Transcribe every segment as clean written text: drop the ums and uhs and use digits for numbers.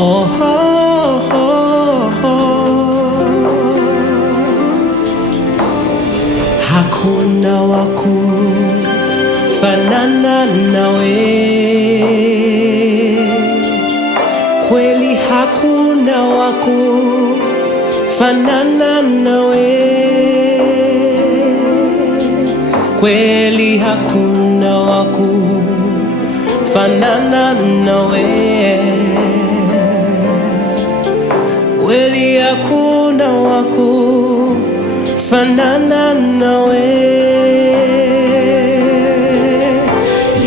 Oh, oh, oh, oh. Hakuna waku fanana nawe, kweli hakuna waku fanana nawe, kweli hakuna waku fanana nawe, kweli hakuna waku fanana nawe.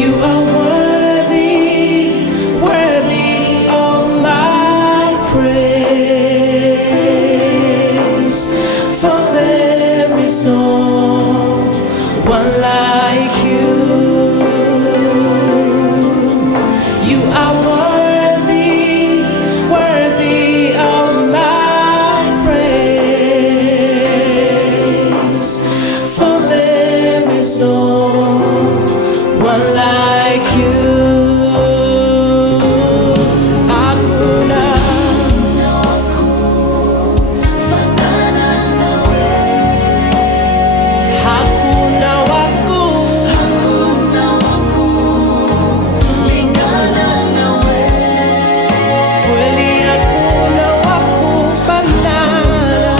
You are worthy, worthy of my praise, for there is no one like you. You are worthy, worthy of my praise, for there is no one like you. Hakuna hakuna waku kweli hakuna waku fanana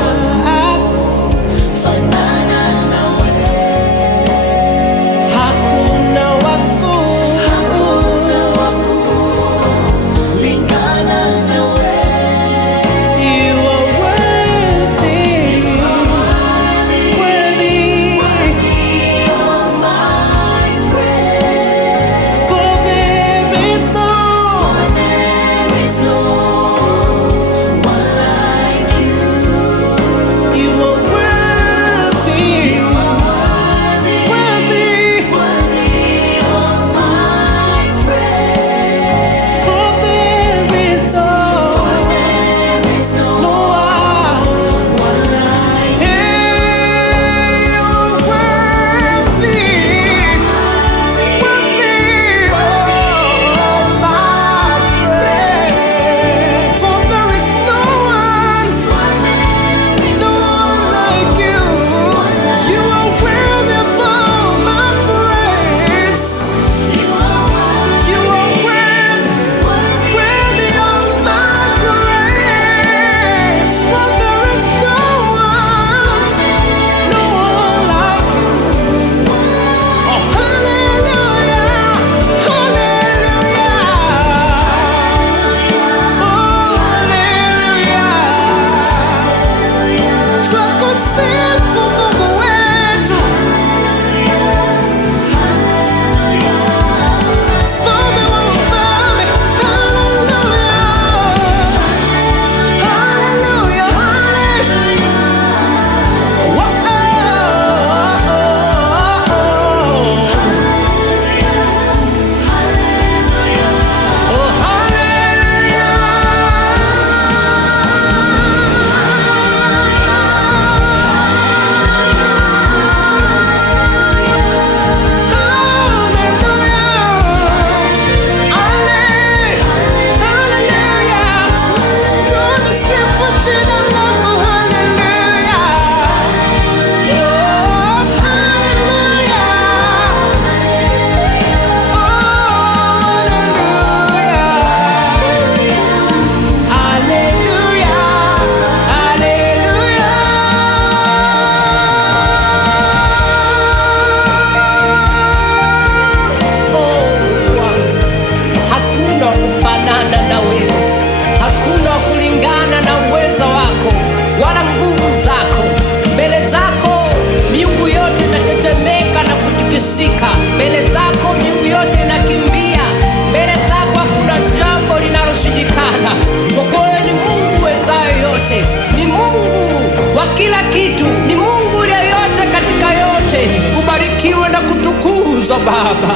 hakuna waku you are worthy, worthy, for there is no you are worthy, worthy, for there is no one. Hey, you are worthy, worthy of my praise, for there is no one like you. You are worthy of all my praise. You are worthy, worthy of my praise, for there is no one like you. Oh, hallelujah, hallelujah. Oh, hallelujah. Twakusifu Mungu wetu, Mfalme wa wafalme. Hallelujah, hallelujah, hallelujah. Whoa, oh, hakuna kufanana na wewe, hakuna kulingana na uwezo wako wala nguvu zako. Mbele zako miungu yote inatetemeka na kutikisika, mbele zako miungu yote inakimbia, mbele zako hakuna jambo linaloshindikana. Kwa kuwa wewe ni Mungu wezaye yote, ni Mungu wa kila kitu, ni Mungu uliye yote katika yote. Ubarikiwe na kutukuzwa Baba.